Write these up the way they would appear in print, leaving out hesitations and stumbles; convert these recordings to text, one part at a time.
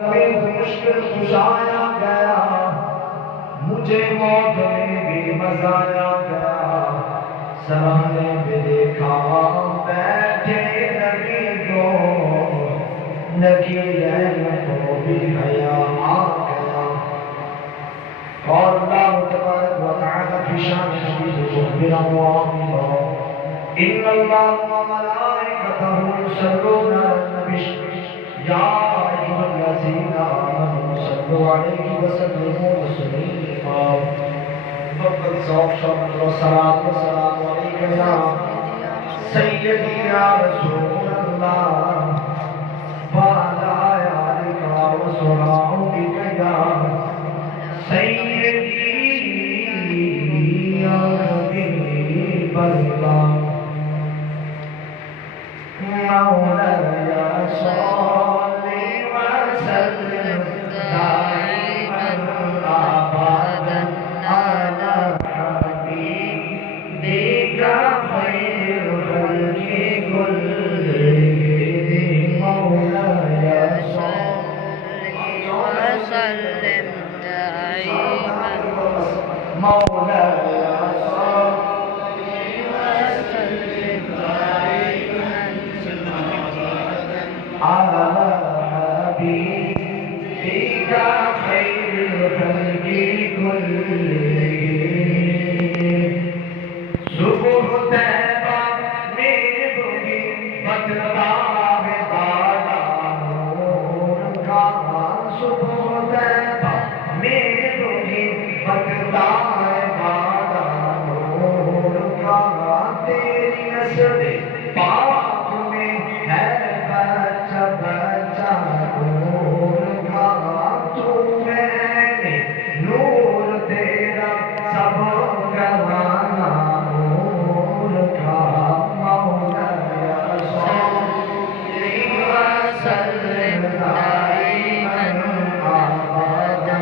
مشکل کشایا گیا، مجھے موت میں بھی مزایا گیا، سرانے پہ دیکھا بیٹھے نبی کو، نبی رحمت کو بھی حیا آ گیا۔ اور اللہ تبارک و تعالی کی شان نبی کو مخبرا وعامرا، ان اللہ وملائکتہ یصلون علی النبی یا ایھا الذین آمنوا صلوا علیہ وسلموا تسلیما۔ محبت ذوق شوق و صلاۃ و سلام علیک یا سیدی یا رسول اللہ وعلی آلک و صحابک یا سیدی یا حبیب اللہ، مولاي صل وسلم دائما ابدا على حبيبك خير الخلق كلهم، مولاي صل وسلم دائما، مولاي على حبيبك خير الخلق كلهم۔ صبح طیبہ میں بگی بدراہ بالا نور کا، صبح طیبہ میں بگی بدراہ بالا نور کا، تیری نسل پاک میں ہے بچہ بچہ نور کا، تو میں نور تیرا سب گوانا نور کا، مولاي صل وسلم دائما ابدا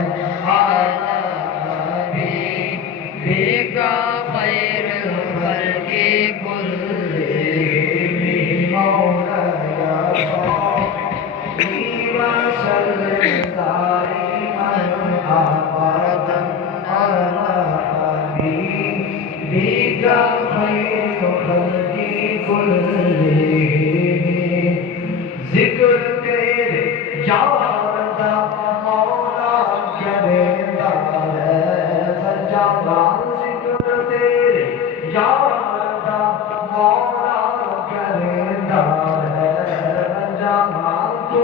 على حبيبك خير الخلق كلهم، مولاي صل وسلم دائما ابدا على حبيبك خير الخلق كلهم۔ ذکر تیرے یار دا مولا کریندا رہے جاواں، ذکر تیرے یار دا مولا کریندا رہے جاواں، تو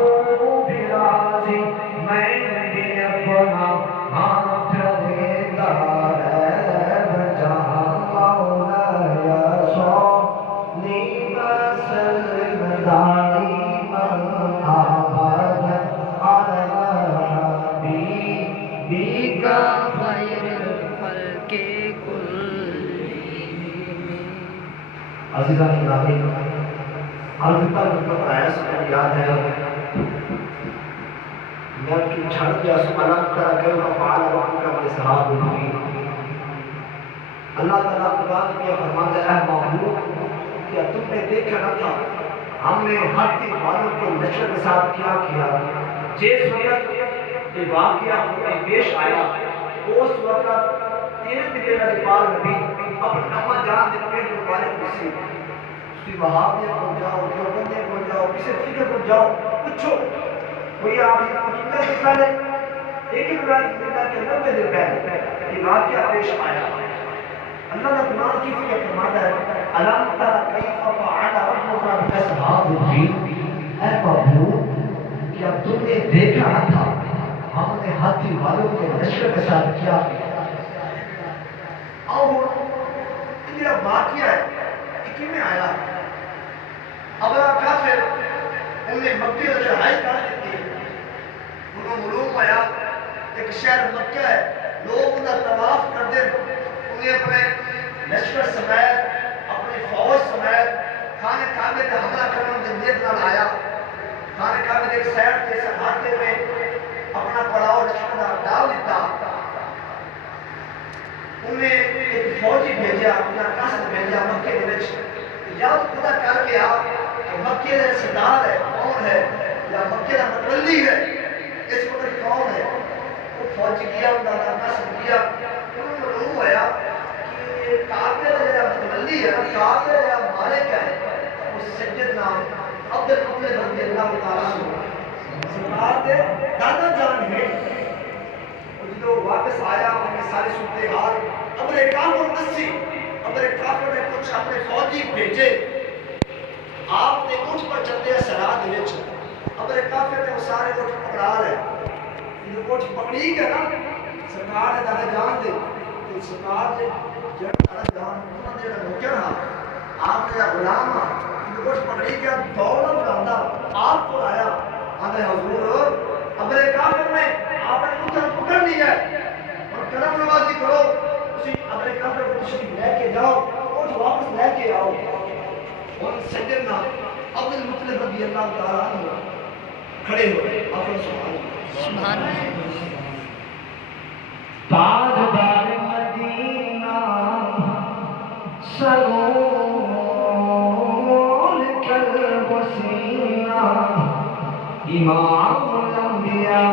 بھی راضی میں بھی اپنا ہاتھ دیتا رہے جاواں، مولاي صل وسلم دائما ابدا على حبيبك خير الخلق كلهم۔ عزیزان گرامی، عرض پر ایس کو یاد ہے میں کی چھڑ گیا سمالات کرا کر فعال ربک باسحاب الفیل۔ اللہ تعالیٰ قرآن میں فرماتا ہے اے محبوب، کیا تم نے دیکھا نہ تھا ہم نے ہاتھی والوں کو لشکر کے ساتھ کیا جس وقت یہ واقعہ ہمیں پیش آیا اس وقت تیرے تیرے بال نبی اپنا اما جان دے پیٹ والے کسی وہابیہ کو جاؤ، دیوبندیہ کو جاؤ، کسی فکر کو جاؤ، پوچھو کوئی آپ نے کتنے سے پہلے ایک ہی روایت میں کہ 90 دن پہلے یہ واقعہ پیش آیا۔ اللہ نے قرآن کی فکر فرماتا ہے الم تر کیف فعل ربک باصحاب الفیل، اے محبوب کیا تم نے دیکھا نہ تھا ہم نے ہاتھی والوں کے لشکر کے ساتھ کیا۔ اور یہ واقعہ ہے کہ میں آیا ابرا کافر انہیں مکے سے چڑھائی کر دیتی، انہوں ملوک آیا ایک شہر مکہ ہے، لوگ انہیں طواف کر دیں، انہیں اپنے لشکر سمیت اپنی فوج سمیت خانہ کعبے پہ حملہ کرنے کے نیت نہ آیا۔ خانہ کعبے ایک سائڈ کے سہاتے میں اپنا پڑاؤ لشکر ڈال دیتا، انہیں ایک فوجی بھیجا، اپنا قصد بھیجا مکے کے وچ یا پتہ کر کے آپ کہ مکے کا سردار ہے کون ہے یا مکے کا متولی ہے، دیا ان کا دس دیا انہوں نے معلوم ہوا کہ کعبے کا جڑا متولی ہے کعبے کا مالک ہے وہ سیدنا عبد المطلب رضی اللہ تعالیٰ عنہ سرکار دے دادا جان ہے جو واپس آیا انہیں ساری صورتحال ابر کافر دسی ابر کافر نے کچھ اپنے فوجی بھیجے آپ نے اٹھ پر چلتے ہیں سرحد وچ ابر کافر نے وہ سارے اٹھ پکڑا لے جو اٹھ پکڑی گیا نا سرکار نے دادا جان دے تو سرکار نے دادا جان انہوں نے جڑا نوکر ہاں آپ نے غلام ہاں جو اٹھ پکڑی گیا دوڑا بلاندہ آپ کو آیا آدھے حضور ابر کافر نے آپ نے اتر پکڑ لیا اور کرم نوازی کرو اسی اپنے کافر کو تشریف لے کے جاؤ اور واپس لے کے آؤ اور سیدنا عبد المطلب رضی اللہ تعالیٰ عنہ کھڑے ہوئے اپنے سبحان اللہ تاجدار مدینہ سرور قلب و سینہ امام الانبیاء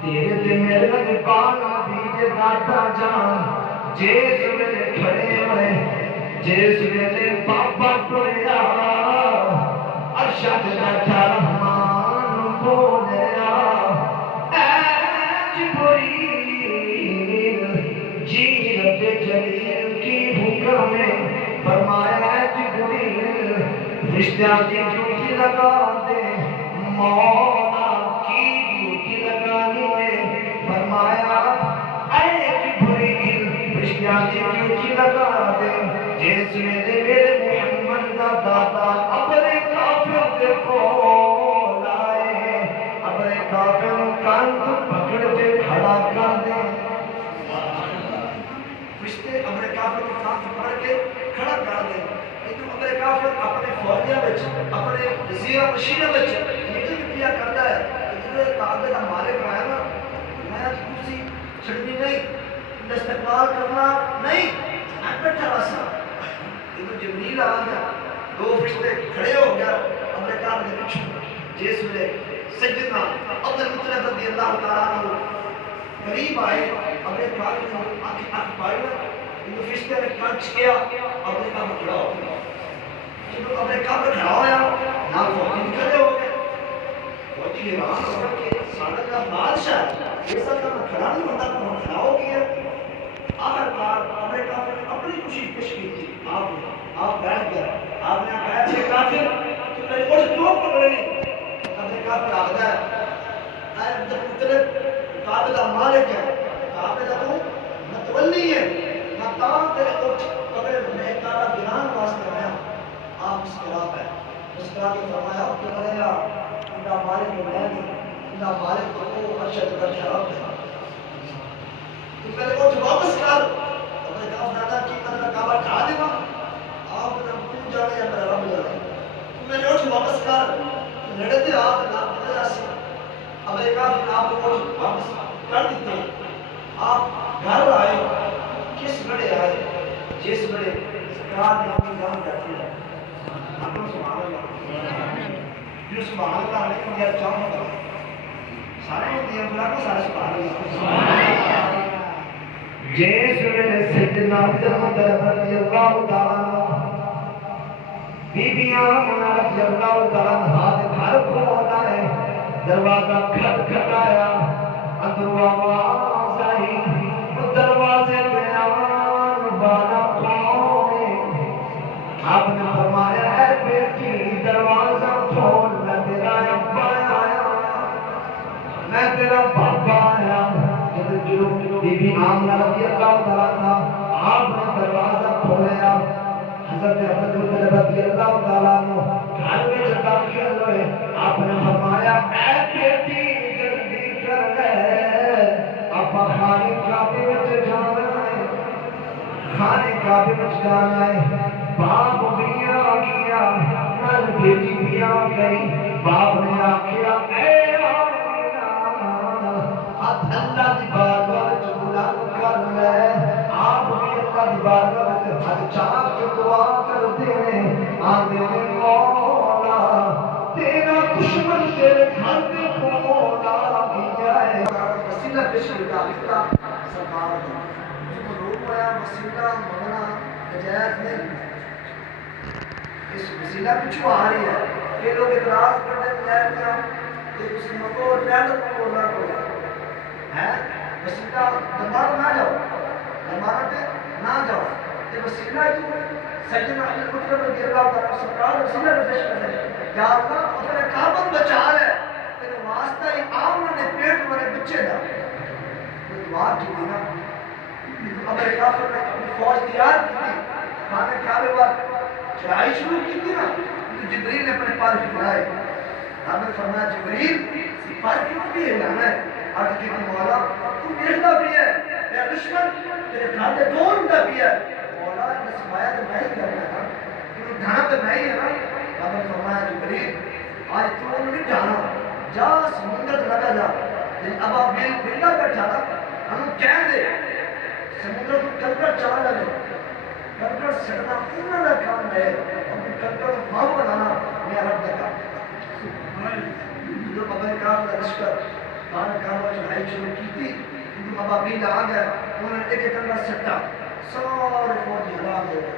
تیرے دے میرے لگے پانا بیجے داتا جان جیس میرے کھڑے ہوئے جیس میرے پاپا ٹوڑیا ارشد بیٹھا رحمان بولیا اے جبریل جی رب جلیل کی حکم میں فرمایا اے جبریل رشتہ کی ڈیوٹی لگا دے مولا کی ڈیوٹی لگانی ہے فرمایا اے جبریل رشتہ کی ڈیوٹی لگا دے جیس میرے محمد کا دادا اپنے کافر دے کو لائے اپنے کافر کان پکڑ کے کھڑا کر دے رشتے اپنے کافر کو کان پکڑ کے کھڑا کر دے اپنے کافر اپنے فوجیاں بچ اپنے وزیرہ مشینہ بچ نکل کیا کرتا ہے جب کعبے کا مالک آیا نا میں کسی چھڑنی نہیں استقبال کرنا نہیں میں بیٹھا رہا یہ جبریل آ گیا دو فرشتے کھڑے ہو گیا اپنے کعبے کے پیچھے جس ویلے سیدنا عبد المطلب رضی اللہ تعالیٰ عنہ قریب آئے اپنے کعبے کو آنکھ پائی ان فرشتے نے کنچ کیا اپنے کعبے کھڑا ہو گیا جب اپنے کعبے کھڑا ہویا نہ فوجی کھڑے ہو گئے فوجی حیران ہو گیا کہ سارا کا بادشاہ یہ سب کا کھڑا نہیں ہوتا تو کھڑا ہو گیا آخر کار اپنے کعبے نے اپنی خوشی پیش کی تھی آپ بیٹھ گئے آپ نے کہا چھے کافر تو میرے کچھ کیوں پکڑے نہیں اپنے کافر آگتا ہے اے عبد المطلب کعبے کا مالک ہے کعبے کا تو متولی ہے نہ تاں تیرے اٹھ پکڑے میں کعبہ گران واسطے رہا آپ مسکرات ہے مسکرات کے فرمایا اب تو کرے گا انہا مالک میں نہیں انہا مالک تو وہ ارشد بیٹھا رب ہے تو پہلے اٹھ واپس کر اپنے کعبہ دادا کی مدد کعبہ ڈھا دے گا آپ نے تو جانے یا میرا رب جانے تو میں نے اٹھ واپس کر لڑتے آپ نہ پتہ جاسی اپنے کعبہ آپ کو اٹھ واپس کر دیتے آپ گھر آئے کس بڑے آئے جس بڑے سرکار نے اپنی جان بیٹھی ہے اپنا سبحان اللہ جو سبحان اللہ نہیں مجھے چاہوں گا سارے دیا بلا کو سارے سبحان اللہ جیس میرے سیدنا عبد المطلب رضی اللہ تعالیٰ بی بیاں منا رضی اللہ تعالیٰ ہاتھ گھر کھولا ہے دروازہ کھٹ کھٹایا اندر آواز آئی دروازے پہ آن بالا کھونے آپ نے فرمایا اے بیٹی دروازہ کھول میں تیرا ابا آیا میں تیرا بابا آیا بی بی آمنہ رضی اللہ تعالیٰ تھا آپ نے دروازہ کھولیا حضرت عبد المطلب رضی اللہ تعالیٰ گھر میں داخل ہوئے آپ نے فرمایا اے بیٹی جلدی کر لے آپ خانے کعبے میں جانا ہے خانے کعبے میں جانا ہے باپ بھی آ گیا نل بیٹی بھی آ گئی باپ نے آکھیا اے آمینہ اللہ دی بارگاہ وچ بلند کر لے آپ بھی اللہ دی بارگاہ وچ ہر چاہ کے دعا کرتے ہیں آندے نے مولا تیرا دشمن تیرے گھر دے مولا گیا ہے وسیلہ پیش کیا خالق کا سرکار کا جو معلوم ہوا وسیلہ منگنا نجائز نہیں. اس وسیلہ پچھو آ رہی ہے کہ لوگ اعتراض کرتے ہیں کیا کہ اس منگو پہلے بولنا کوئی ہے وسیلہ دربار نہ جاؤ دربار پہ نہ جاؤ کہ وسیلہ کیوں سیدنا علی مطلب رضی اللہ تعالیٰ سرکار وسیلہ پیش کرتے ہیں یا اللہ تو اپنے کعبت بچا ہے تیرے واسطہ ہی آمن نے پیٹ والے بچے دا وہ دعا کی دی نا اگر کافر نے اپنی فوج تیار کی تھی کھانے کعبے پر چڑھائی شروع کی تھی نا تو جبریل نے اپنے پار پھیلائے آپ نے فرمایا جبریل پار کیوں بھی ہے جانا ہے عرض کی مولا تو دیکھتا بھی ہے اے دشمن تیرے کھاتے دون کا بھی ہے مولا نے سمایا تو میں ہی کرنا ہے کیونکہ دھانا تو میں ہی ہے نا آپ نے فرمایا جبریل آج تو انہوں نے جانا جا سمندر لگا جا ابا بلّا بیٹھا تھا ہم کہہ دے سمندر کو کنکر چلا لے کنکر سڑنا انہوں نے کام ہے اور کنکر ماں بنانا میں رب دکھا جو بابا کاف کا لشکر کھانا کھانا چڑھائی شروع کی تھی کیونکہ بابا بیل آ گئے انہوں نے ایک کنکر سٹا سارے فوج ہلاک ہو گئے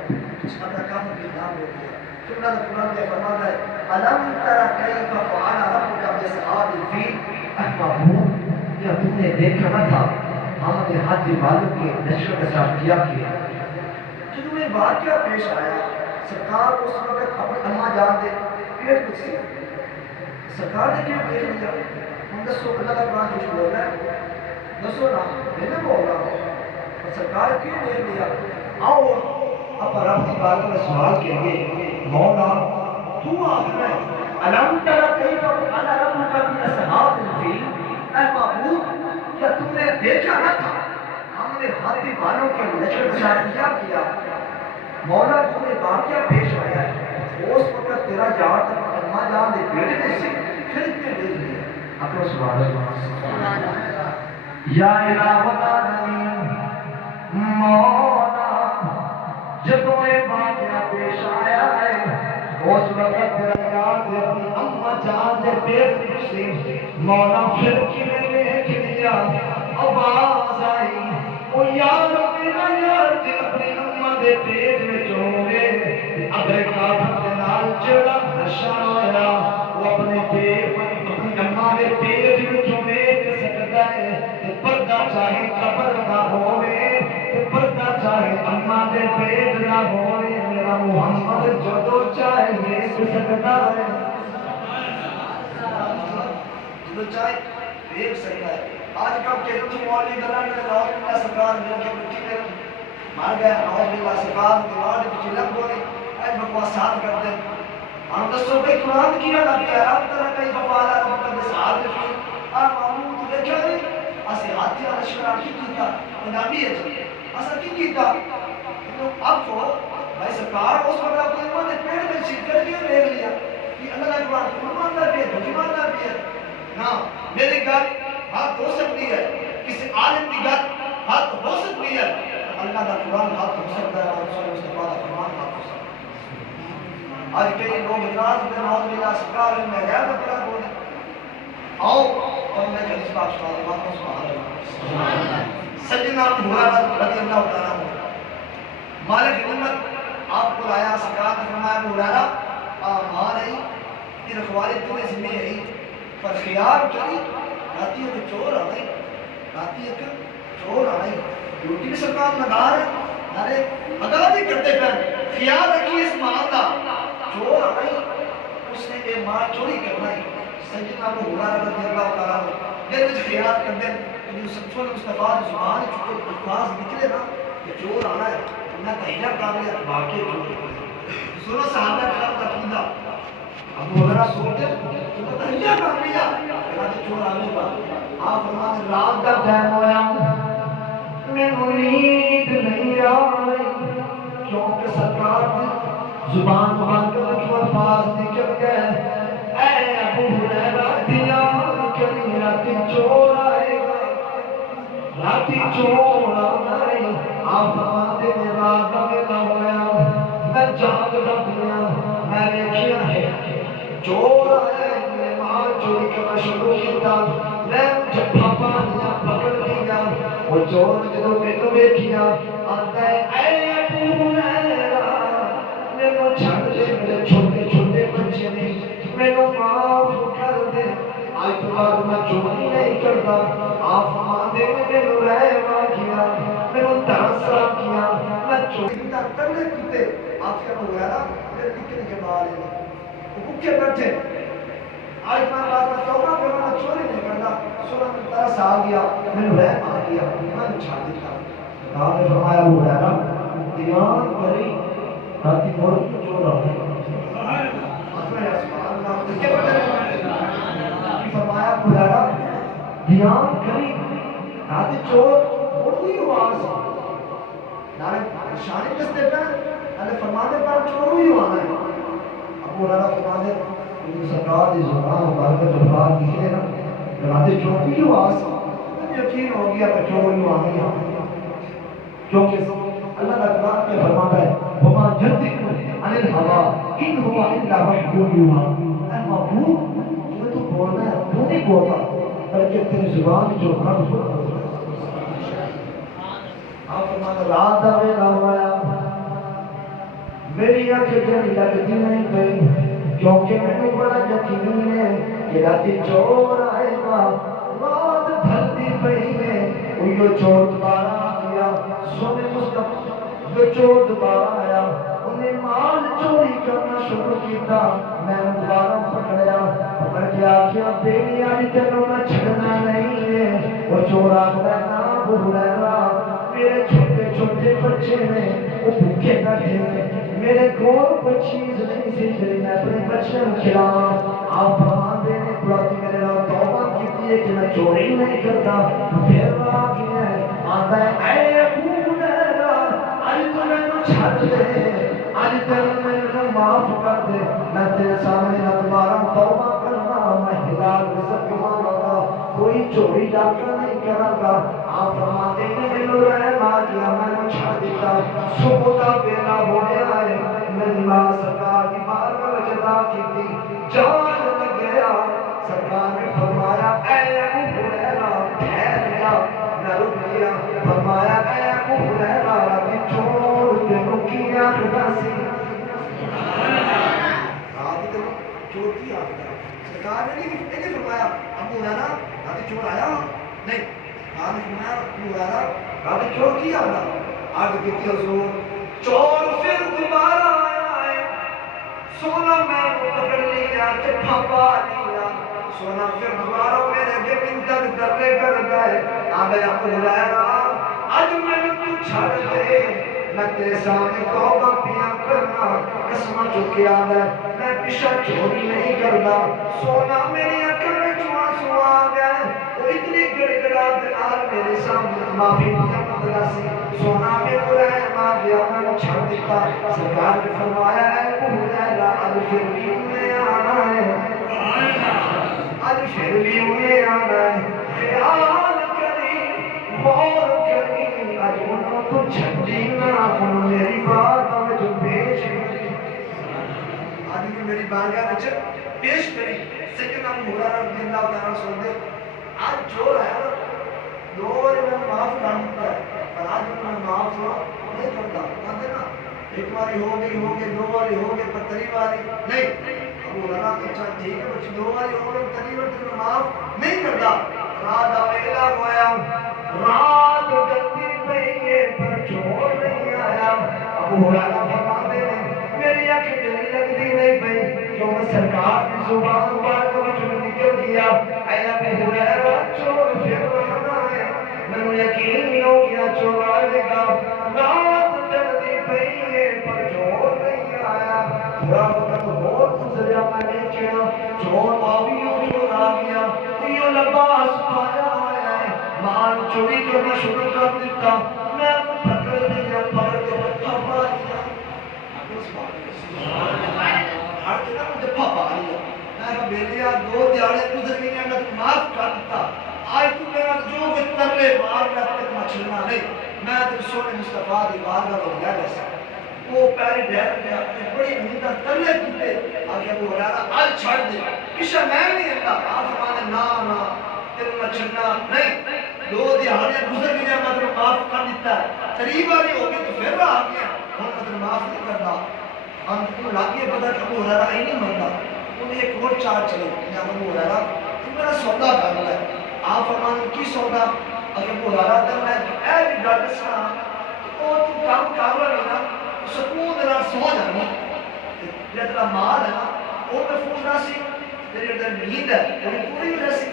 اللہ کافر کی نام ہو گیا پھر اللہ قرآن میں فرماتا ہے الم تر کیف فعل ربک باصحاب الفیل محبوب کیا تم نے دیکھا نہ تھا ہم نے حاجی والوں کے لشکر کے ساتھ کیا جب میں واقعہ پیش آیا سرکار اس وقت اپنی اماں جان دے پیٹ کچھ سی سرکار نے کیوں دیکھ لیا ہم دسو اللہ کا قرآن کچھ بول رہا ہے دسو نا میں نے بول رہا ہوں اور سرکار کیوں دیکھ لیا آؤ اب رب کی بات میں سوال کریں گے مولا تو آپ نے الم تر کیف فعل ربک باصحاب الفیل اے محبوب کیا تم نے دیکھا نہ تھا ہم نے ہاتھی والوں کے لشکر کے ساتھ کیا مولا تمہیں واقعہ پیش آیا ہے اس وقت تیرا یار تک اماں جان دے بیٹے نے سے پھر کیوں دیکھ لیا اپنا سبحان اللہ یا الہ العالمین مولا جب یہ واقعہ پیش آیا ہے اس وقت تیرا یار دے اپنی اماں جان دے بیٹے سے مولا پھر کیوں دیکھ لیا آواز آئی او یار میرا یار جی اپنی اماں دے پیٹ میں ہوئے اگر کافر دے نال جڑا نشہ ہویا وہ اپنے پیٹ اپنی اماں دے پیٹ میں ویکھ سکدا ہے تے پردہ چاہے قبر نہ ہوے تے پردہ چاہے اماں دے پیٹ نہ ہوے میرا محمد جدو چاہے ویکھ سکدا ہے جدو چاہے ویکھ سکدا ہے آج کل کے تو مولوی گلان میں نواز اللہ سرکار جو کہ مٹی میں مار گیا نواز اللہ سرکار دیوار کی لگ گئی اے بکواسات کرتے ہم دسو بھائی قرآن کی نہ کہ آپ طرح کئی فعال ربک باصحاب الفیل آ معلوم تو دیکھا نہیں اسی ہاتھی والا شکار کی کیتا نامی ہے اسا کی کیتا تو اب تو بھائی سرکار اس وقت اپنے امت کے پیٹ میں چھپ کر کے دیکھ لیا کہ اللہ کا قرآن ماننا بھی ہے دھوکی ماننا بھی ہے نا میری گل حق ہو سکتی ہے کسی عالم کی گل حق ہو سکتی ہے اللہ کا قرآن حق ہو سکتا ہے اور رسول مصطفیٰ کا فرمان حق ہو سکتا ہے آج کئی لوگ اعتراض میں نعوذ باللہ سرکار میں غیر مطلب بولے آؤ اور میں حدیث پاک سبحان اللہ سیدنا ابو ہریرہ رضی اللہ تعالیٰ عنہ مالک امت آپ کو لایا سرکار نے فرمایا ابو ہریرہ ماں نہیں کہ رکھوالی تمہیں ذمہ ہے پر خیال کری راتی ایک چور آ گئی راتی ایک چور آ گئی ڈیوٹی بھی سرکار لگا رہے ارے ادا بھی کرتے پہ خیال رکھیے اس ماں کا چور آ گئی اس نے یہ ماں چوری کرنا ہے سیدنا ابو ہریرہ رضی اللہ تعالیٰ عنہ دل میں خیال کر دیں کہ رسول مصطفیٰ کی زبان چونکہ الفاظ نکلے نا کہ چور آنا ہے نہ کہنا قابل واقعی چور سنو صحابہ کرام کا عقیدہ ابو ہریرہ سوچتے تو تہیا کر لیا کہ چور آنے کا آپ فرماتے رات کا ٹائم ہویا میں نیند نہیں آ رہی کیونکہ سرکار کی زبان بند کر جو الفاظ نکل گئے اے ابو ہریرہ دیا کہ راتی چور آئے گا راتی چور آئے آپ فرماتے ہیں رات کا ویلا ہویا میں جاگ رکھیا میں دیکھیا ہے چور آئے میں مال چوری کرنا شروع کیا میں جب پاپا پکڑ لیا وہ چور جدو مینوں ویکھیا آندا ہے اے ابو ہریرہ مینوں چھڈ دے میرے چھوٹے چھوٹے بچے نے مینوں معاف کر دے آج تو بعد میں چوری نہیں کرتا آپ فرماندے نے مینوں رحم آ گیا مینوں ترس آ گیا میں چوری نہ کرنے کیتے آپ کے ابو ہریرہ میرے نکے نکے بال ہیں وہ بھوکے بیٹھے آج میں بعد میں توبہ کرنا میں چوری نہیں کرتا سنن میں ترس آ گیا مینوں رحم آ گیا میں نے چھاڑ دیتا آپ نے فرمایا ابو ہریرہ دیوان کری راتی مورت کو چور آ گئی فرمایا ابو ہریرہ دیوان کری راتی چور اڑی آواز نارے شانی کستے پہ نارے فرمانے پر چور ہوئی آنا ہے ابو ہریرہ فرمانے سرکار دی زبان مبارکہ جو بات نکلے نا راتے چور کی آواز یقین ہو گیا کہ چور یوں آ گیا کیونکہ اللہ تعالیٰ نے فرماتا ہے وما ينطق عن الهوى ان هو الا وحی یوحی اے محبوب تمہیں تو بولنا ہے تو نہیں بولتا بلکہ تیری زبان جو رب فرماتا آپ فرماتا رات دا ویلا ہوا میری آنکھ جن لگتی نہیں پئی کیونکہ میں بڑا یقین ہے کہ راتی چور آئے گا رات ڈھلتی پئی ہے وہ چور دوبارہ آ گیا سونے مصطفیٰ جو چور دوبارہ آیا انہیں مال چوری کرنا شروع کیتا میں دوبارہ پکڑیا پکڑ کے آخیا بیٹی آج تینوں میں چھڑنا نہیں ہے وہ چور آخر ہے نا ابو ہریرہ میرے چھوٹے چھوٹے بچے نے وہ بھوکے بیٹھے ہیں میرے کول کوئی چیز نہیں سی جی میں اپنے بچے کو کھلاواں آپ فرماندے نے قرآن میرے نال توبہ کیتی ہے کہ میں چوری نہیں کرتا پھر آ گیا آندا ہے اے ابو ہریرہ آج تو مینوں چھڈ دے آج تینوں مینوں معاف کر دے میں تیرے سامنے نہ دوبارہ توبہ کرنا میں حلال رزق کماواں گا کوئی چوری ڈاکہ نہیں کرا گا آپ فرماتے ہیں مینوں رحم آ گیا میں چھڈ دیتا صبح دا ویلا ہو گیا ہے میری ماں سرکار کی بارگاہ وچ ادا کیتی جان لگیا سرکار نے فرمایا اے ابو ہریرہ ٹھہر جا میں رک گیا فرمایا اے ابو ہریرہ راتی چور تینوں کی آخدا سی راتی تینوں چور کی آخدا سرکار نے نہیں فرمایا ابو ہریرہ راتی چور آیا نہیں آپ نے فرمایا ابو ہریرہ راتی چور کی آخدا عرض کیتی حضور چور پھر دوبارہ آیا ہے سونا میں پکڑ لیا چپا پا لیا سونا پھر دوبارہ میرے کے منتر درے کر گئے آگے ابو ہریرہ آج میں تو چھڑ دے میں تیرے سامنے توبہ پیا کرنا قسم چکے آگے میں پیچھے چوری نہیں کرتا سونا میری اکھر میں آنسو آ گئے وہ اتنی گڑگڑاہٹ نال میرے سامنے معافی مانگتا سی سونا میرے رحم آ گیا میں چھڑ دیتا سرکار نے فرمایا ہے ابو ہریرہ آج پھر بھی انہیں آنا ہے آج پھر بھی انہیں آنا ہے خیال کری غور کری آج انہوں تو چھٹی نہ انہوں میری بات میں جو پیش کری آج انہوں میری بارگاہ میں پیش کری سیدنا ابو ہریرہ رضی اللہ تعالیٰ سن دے آج جو ہے دور میں معاف کرتا ہے اور آج میں معاف نہیں کرتا کہتے نا ایک باری ہو گئی دو باری ہو گئی پر تری باری نہیں ابو ہریرہ تو چاہ ٹھیک ہے بچی دو باری ہو گئی تری باری تو معاف نہیں کرتا رات آویلا گویا رات جلدی پئی ہے پر چور نہیں آیا ابو ہریرہ فرماتے ہیں میری آنکھ جلی لگتی نہیں پئی جو میں سرکار کی زبان مبارک میں نکل گیا اے ابو ہریرہ چور پھر آنا ہے میں یقین ہو گیا چور آئے گا رات جلدی پئی ہے پر چور نہیں آیا تھوڑا وقت بہت گزریا میں نہیں کیا چور آبیوں چور آ گیا یہ لباس پایا ہوا ہے مال چوری کرنا شروع کر دیتا میں پکڑ دیا پکڑ کے پھپا دیا ہر جگہ مجھے پھپا دیا میں کہا بیٹیا دو دیاڑے گزر گئی میں معاف کر دیتا آج تو میرا جو بھی ترلے مار رہا تک مچھلنا نہیں میں تو سونے مصطفیٰ دی بارگاہ کو گیا جیسا وہ پیری ڈیر میں اپنے بڑی مہندہ ترلے کیتے آگے ابو ہریرہ آج چھڑ دے پیچھے میں نہیں ہندا آپ فرمانے نا تیرے مچھلنا نہیں دو دہاڑیاں گزر گئی میں تمہیں معاف کر دیتا ہے، قریب والی ہو گئی تو پھر آ گیا ہوں میں تمہیں معاف نہیں کرتا. ہم تم لاگے پتا کہ ابو ہریرہ ہی نہیں منتا. انہیں ایک اور چار چلے کہ ابو ہریرہ تو میرا سودا کر لیا ہے. آپ فرمان کی سودا؟ اگر ابو ہریرہ تو میں اے بھی گل دسنا کہ وہ تو کام کر رہا نا سکون دے نال سو جانی جڑا تیرا مال ہے نا وہ محفوظ نہ سی، تیری اندر نیند ہے وہ پوری ہو سی.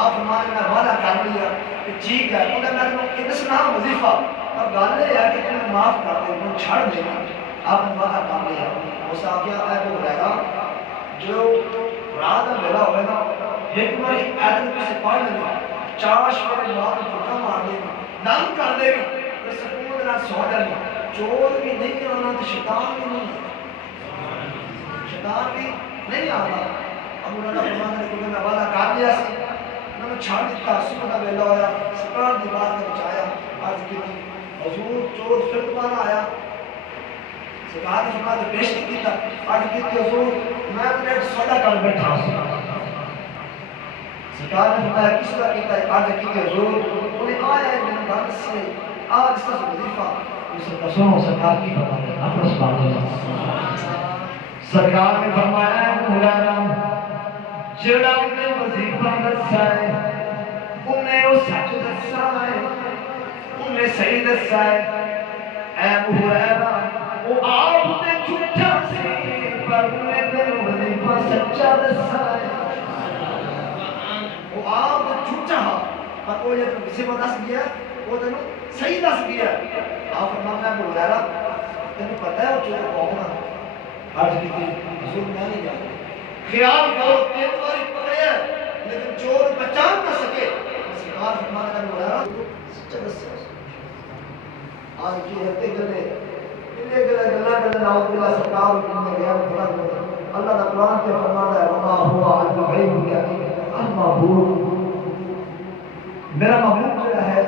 آپ فرمان میں وعدہ کر لیا کہ ٹھیک ہے انہیں میں تمہیں دسنا وظیفہ اور گل یہ ہے کہ تمہیں معاف کر دے مجھے چھڑ دینا. آپ نے وعدہ کر لیا. اس آ گیا اے ابو ہریرہ جو رات میں ویلا ہوئے نا ایک بار آیت سے پڑھ لینا چاش میرے بعد پھٹا مار دے گا دم کر دے گا پھر سکون نہ سو جانا. چور بھی نہیں آنا تو شیطان بھی نہیں آنا، شیطان بھی نہیں آنا. ابو ہریرہ فرمان نے کہ میں وعدہ کر لیا سی انہوں نے چھاڑ دیتا. صبح کا ویلا ہویا سرکار دی بات میں بچایا عرض کی حضور چور پھر دوبارہ آیا. سرکار نے فرمایا تو پیش نہیں کیتا. عرض کی حضور میں اپنے سودا کر بیٹھا ہوں. سرکار نے فرمایا کس طرح کیتا ہے؟ عرض کی حضور انہیں آیا ہے میں نے بات سے آج اس کا وظیفہ سنو سرکار کی فرمایا اپنا سبحان اللہ. سرکار نے فرمایا ابو ہریرہ جڑا انہیں وظیفہ دسا ہے انہیں وہ سچ دسا ہے انہیں صحیح دسا ہے. اے ابو ہریرہ وہ آپ نے جھوٹا سی پر انہیں تینوں وظیفہ سچا دسا ہے. وہ آپ نے جھوٹا پر وہ یہ وظیفہ دس گیا وہ تینوں صحیح دس گیا. آپ فرماتے ہیں ابو ہریرہ تینوں پتہ ہے وہ چور کون ہے؟ عرض کی حضور میں نہیں جانتا. خیال کرو تین باری پکڑے لیکن چور بچان نہ سکے. سرکار فرماتے ہیں ابو ہریرہ سچا دسا. آج کی ہتے گلے نعوذ باللہ سرکار میں گیا اللہ کا قرآن کے فرماتا ہے وما ہوا الغیب یقین المحبوب. میرا محبوب جو ہے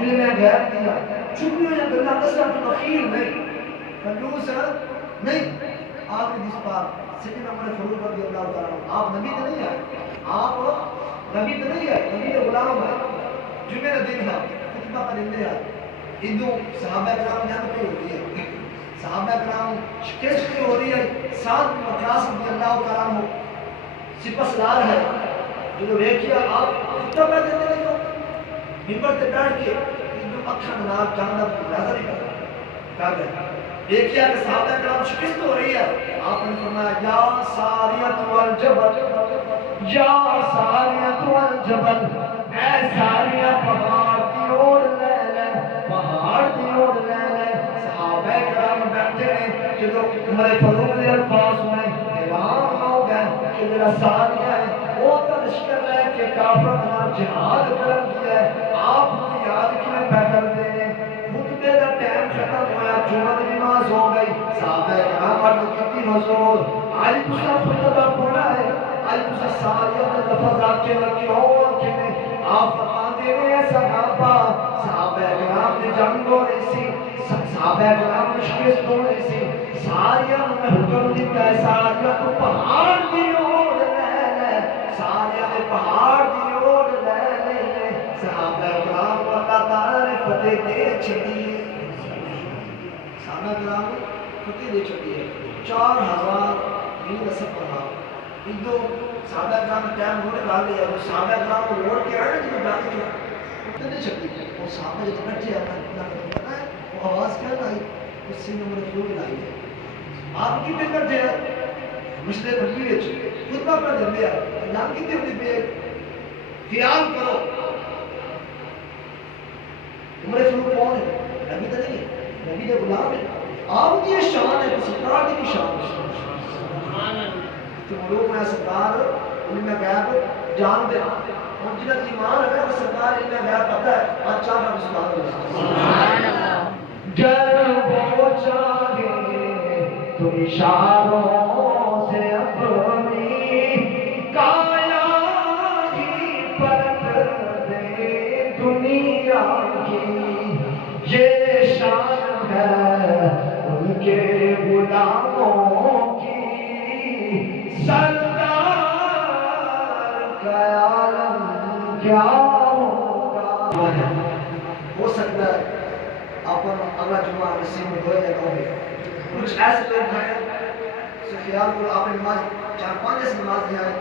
علم غیب دیا چھپی ہوئی گلاں دسنا تو بخیل نہیں کنجوس نہیں. آپ نے جس بار سیدنا عمر فاروق رضی اللہ تعالیٰ عنہ آپ نبی تو نہیں ہے، آپ نبی تو نہیں ہے، نبی کے غلام ہے. جمعے کا دن تھا خطبہ پڑھتے ہیں ہندو صحابہ کرام جان پہ ہوتی ہے صحابہ کرام شکست پہ ہو رہی ہے. سعد بن وقاص رضی اللہ تعالیٰ عنہ سپہ سالار ہے جو دیکھیا آپ خطبہ پہ دیتے نہیں ہو منبر پہ بیٹھ کے ہندو اکھا نال جاندہ نظر ہی کر رہے دیکھیا کہ صحابہ کرام شکست ہو رہی ہے. آپ نے فرمایا یا ساریت والجبل یا ساریت والجبل اے ساریہ پہاڑ کی اوڑ لے لے پہاڑ کی اوڑ لے لے. صحابہ کرام بیٹھے ہیں جدو عمر فاروق نے الفاظ سنے حیران ہو گئے کہ میرا ساریہ ہے وہ تو لشکر لے کے کافر کا جہاد کرن کیا ہے. آپ کو یاد کیوں پہ کرتے ہیں؟ خطبے کا ٹائم ختم ہوا جمعہ کی نماز ہو گئی. صحابہ کرام عرض کی حضور آج تسا خطبہ پڑھا ہے آج تسا ساریہ کا لفظ آپ کے لئے کیوں آنکھیں نے آپ فرماتے ہیں صحابہ کرام نے جنگ ہو رہی سی صحابہ کرام نے شکست ہو رہی سی ساریہ نے حکم دیتا ہے ساریہ تو پہاڑ دی اوڑ لے لے ساریہ نے پہاڑ دی اوڑ لے لے. صحابہ کرام کو اللہ تعالیٰ نے فتح دے چھڑی ہے. صحابہ کرام فتح دے چھڑی ہے. 4000 میل کا سفر رہا ہندو صحابہ کرام ٹائم روٹ ڈال لیا وہ صحابہ کرام کو روٹ کے آئے جو جاتے تھے فتح چھڑی وہ صحابہ جو بیٹھے ہیں پتہ ہے وہ آواز کیا لائی اس سے نمبر فلور لائی ہے. آپ کی بھی بیٹھے ہیں مشتہ بھلی وچ خطبہ پر دے ہیں نام کتنے ہوتے پہ خیال کرو عمر فاروق کون ہے؟ نبی تو نہیں ہے، نبی کے غلام ہے. آپ کی یہ شان ہے سرکار کی شان ہے. تو لوگ میں سرکار ان میں غیب جان دے اور جنہ ایمان ہے وہ سرکار ان میں غیب پتہ ہے. اچھا کا سبحان اللہ. گر وہ چاہے تو اشاروں سے اپنی کایا کی پرکھ دے دنیا کی. یہ شان ہے ان کے غلاموں کی سردار کا عالم کیا ہو جمعہ ہے، ہو سکتا ہے آپ اگلا جمعہ نصیب میں ہوئے یا نہ ہوئے. کچھ ایسے لوگ ہیں سے خیال کرو آپ نے نماز 4-5 ایسے نماز نہیں آئے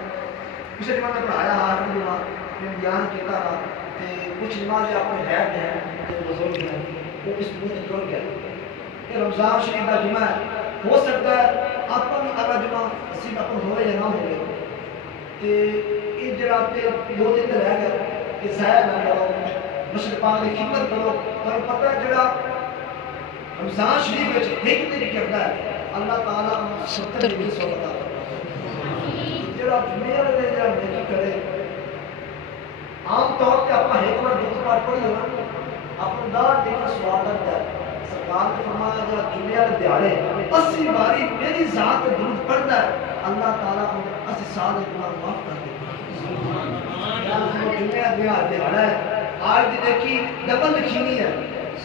پچھلے جمعہ میں پڑھایا آخری جمعہ میں بیان کیا رہا کہ کچھ نماز آپ نے غیر ہیں جو بزرگ ہیں وہ اس منہ سے جڑ گیا. یہ رمضان شریف کا جمعہ ہے، ہو سکتا ہے آپ کا بھی اگلا جمعہ نصیب اپن ہوئے یا نہ ہوئے کہ یہ جڑا کہ 2 دن رہ گئے کہ ضائع نہ کرو، مشرق پاک کی خدمت کرو. اور پتہ ہے جڑا رمضان شریف میں ایک دن کرتا ہے اللہ تعالیٰ 70 دن سو عطا جڑا جمعے والے جڑا نیکی کرے. عام طور پہ اپنا ایک بار دو بار پڑھی ہو نا اپنا دار دیکھنا سوال کرتا ہے. سرکار نے فرمایا جڑا جمعے والے دیہاڑے 80 باری میری ذات پہ درود پڑھتا ہے اللہ تعالیٰ کو 80 سال کے گناہ معاف کر دیتا ہے. جمعے دیہاڑا ہے آج دی دیکھی ڈبل لکھینی ہے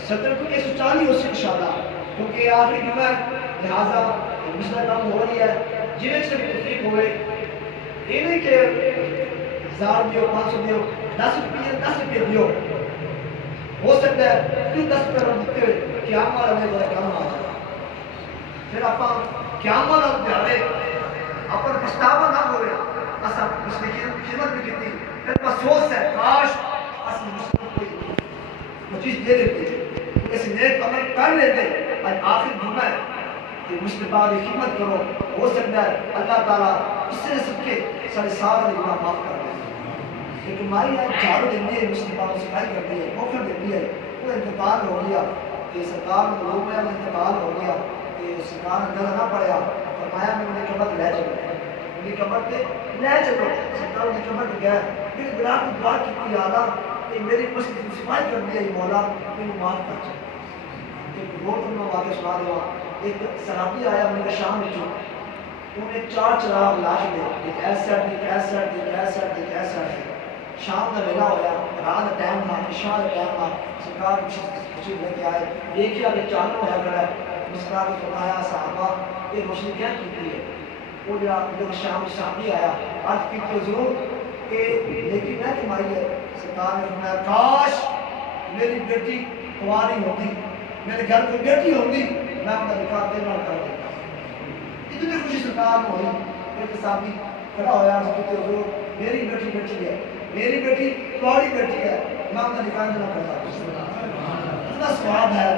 70 کو 140 ہو سی انشاءاللہ کیونکہ آخری جمعہ ہے لہٰذا مسئلہ کام ہو رہی ہے. جنہیں سے بھی تفریق ہوئے یہ نہیں کہ 1000 دیو 500 دیو 10 روپئے دیو ہو سکتا ہے کیوں 10 روپئے دیتے ہوئے قیام والا میں بڑا کام آ جائے پھر آپ قیام والا دیہڑے اپنا پچھتاوا نہ ہو رہے اصل مسلم کی خدمت بھی کی پھر افسوس ہے کاش اصل مسلم کوئی چیز دے دیتے اس نیک عمل کر لیتے. آج آخر جمعہ ہے کہ مصطفیٰ کی خدمت کرو ہو سکتا ہے اللہ تعالیٰ اس سے سب کے سارے سارے گناہ معاف کر دیں. کہ تمہاری آج جھاڑو دیتی ہے مصطفیٰ کو صفائی کرتی ہے موقع دیتی ہے وہ انتقال ہو گیا کہ سرکار میں لوگ میں انتقال ہو گیا کہ سرکار نے اندازہ نہ پڑیا فرمایا میں انہیں قبر لے چلو انہیں قبر پہ لے چلو سرکار انہیں قبر پہ گیا میری گناہ کی دعا کی کوئی یاد کہ میری مسجد کی صفائی کر دیا یہ مولا میرے معاف کر چلے. ایک روز میں واقعہ سنا دیا ایک صحابی آیا میرے شام میں انہیں 4 چراغ لاش دے ایک ایسا شام کا ویلا ہوا رات کا ٹائم تھا عشاء کا ٹائم تھا سرکار مشین لے کے آئے دیکھا کہ چاند ہوا کھڑا ہے مسکرا کے فرمایا صحابہ یہ روشنی کیا کی ہے. وہ جب شام شامی آیا عرض کی تو ضرور کہ لیکن میں تمہاری ہے. سرکار نے فرمایا کاش میری بیٹی کنواری ہوتی میرے گھر کوئی بیٹی ہوتی میں اپنا نکاح تیرے نال کر دیتا. اتنی خوشی سرکار کو ہوئی ایک صحابی کھڑا ہوا عرض کی تو ضرور میری بیٹی ہے میری بیٹی تمہاری بیٹی ہے میں اپنا نکاح نہ کرتا. اتنا سواد ہے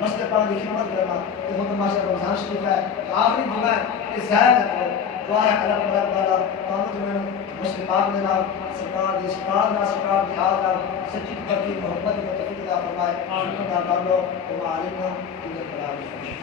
مسجد پاک کی خدمت کرنا کہ وہ ماشاء اللہ رمضان شریف ہے آخری جمعہ ہے کہ ضائع نہ کرو. دعا ہے اللہ تبارک تعالیٰ تمام تمہیں مسجد پاک میں نال سرکار دی سرکار نال سرکار دی یاد نال سچی پکی محبت کی توفیق عطا فرمائے. آمین. کر لو وما علمنا الا البلاغ.